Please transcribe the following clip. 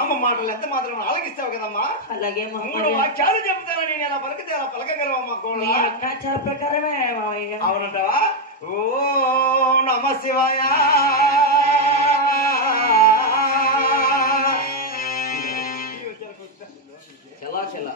మామ మాటలు ఎంత మాత్రం ఆలకిస్తావు కదమ్మా. అలాగే మూడు వాక్యాలు చెప్తాను, నేను ఎలా పలికితే అలా పలకగలవమ్మా కోడలా. చాలా ప్రకారమే అవునంటావా? ఓ నమ శివాయ. చలా చలా